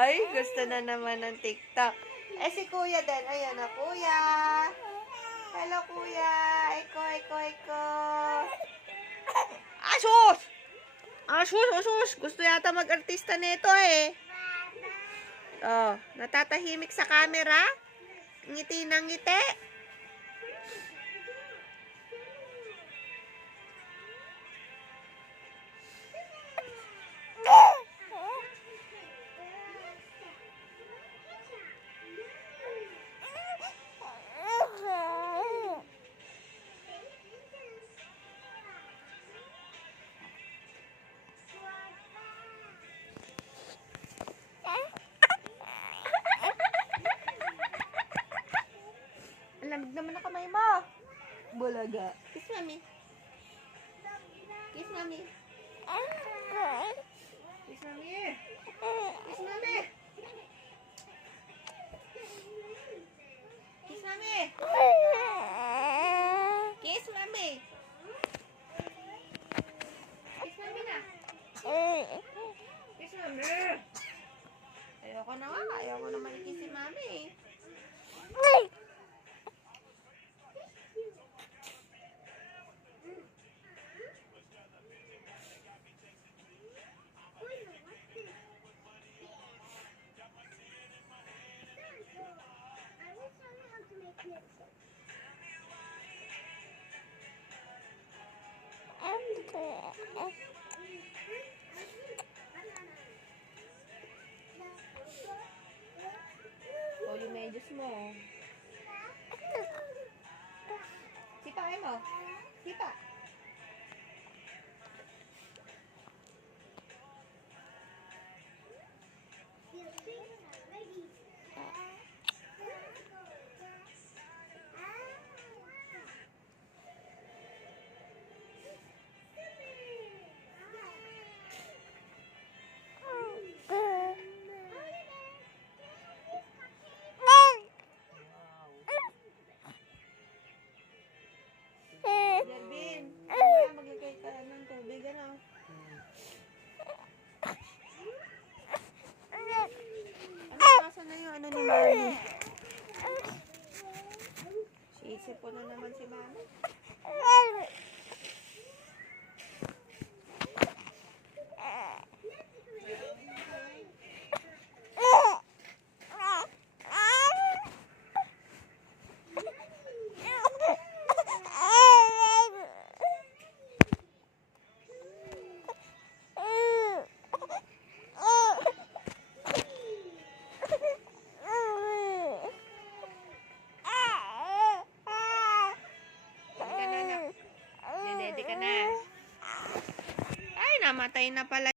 Ay, gusto na naman ng TikTok. Eh, si kuya din. Ayan na, kuya. Hello, kuya. Eko. Asus! Asus! Gusto yata mag-artista nito eh. Oh, natatahimik sa camera. Ngiti ng ngiti. Ang lamig naman na kamay mo. Bulaga. Kiss mami. Kiss mami. Kiss mami. Kiss mami. Kiss mami. Kiss mami. Kiss mami na. Kiss mami. Ayoko na nga. Ayoko naman i-kiss si mami. O, yung medyas mo. Sipain mo. Sipa. Jervin, maglagay ka ng tubig, ano? Ano, nasa na yung ano ni Mami? Siisip po na naman si Mami. Namatay na pala.